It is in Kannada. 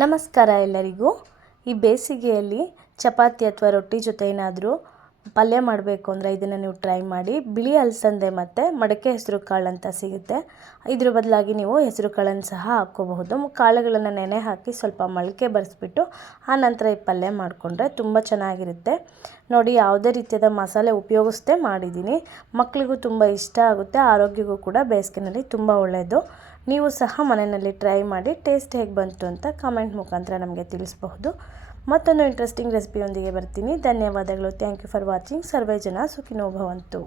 ನಮಸ್ಕಾರ ಎಲ್ಲರಿಗೂ. ಈ ಬೇಸಿಗೆಯಲ್ಲಿ ಚಪಾತಿ ಅಥವಾ ರೊಟ್ಟಿ ಜೊತೆ ಏನಾದರೂ ಪಲ್ಯ ಮಾಡಬೇಕು ಅಂದರೆ ಇದನ್ನು ನೀವು ಟ್ರೈ ಮಾಡಿ. ಬಿಳಿ ಅಲಸಂದೆ ಮತ್ತು ಮಡಕೆ ಹೆಸರು ಕಾಳು ಅಂತ ಸಿಗುತ್ತೆ. ಇದ್ರ ಬದಲಾಗಿ ನೀವು ಹೆಸರು ಕಾಳನ್ನು ಸಹ ಹಾಕ್ಕೋಬಹುದು. ಕಾಳುಗಳನ್ನು ನೆನೆ ಹಾಕಿ ಸ್ವಲ್ಪ ಮೊಳಕೆ ಬರೆಸ್ಬಿಟ್ಟು ಆ ನಂತರ ಈ ಪಲ್ಯ ಮಾಡಿಕೊಂಡ್ರೆ ತುಂಬ ಚೆನ್ನಾಗಿರುತ್ತೆ. ನೋಡಿ, ಯಾವುದೇ ರೀತಿಯಾದ ಮಸಾಲೆ ಉಪಯೋಗಿಸದೆ ಮಾಡಿದ್ದೀನಿ. ಮಕ್ಕಳಿಗೂ ತುಂಬ ಇಷ್ಟ ಆಗುತ್ತೆ, ಆರೋಗ್ಯಕ್ಕೂ ಕೂಡ ಬೇಸಿಗೆನಲ್ಲಿ ತುಂಬ ಒಳ್ಳೆಯದು. ನೀವು ಸಹ ಮನೆಯಲ್ಲಿ ಟ್ರೈ ಮಾಡಿ ಟೇಸ್ಟ್ ಹೇಗೆ ಬಂತು ಅಂತ ಕಾಮೆಂಟ್ ಮುಖಾಂತರ ನಮಗೆ ತಿಳಿಸಬಹುದು. ಮತ್ತೊಂದು ಇಂಟ್ರೆಸ್ಟಿಂಗ್ ರೆಸಿಪಿಯೊಂದಿಗೆ ಬರ್ತೀನಿ. ಧನ್ಯವಾದಗಳು. Thank you for watching. ಸರ್ವೇ ಜನ ಸುಖಿನೋ ಭವಂತು.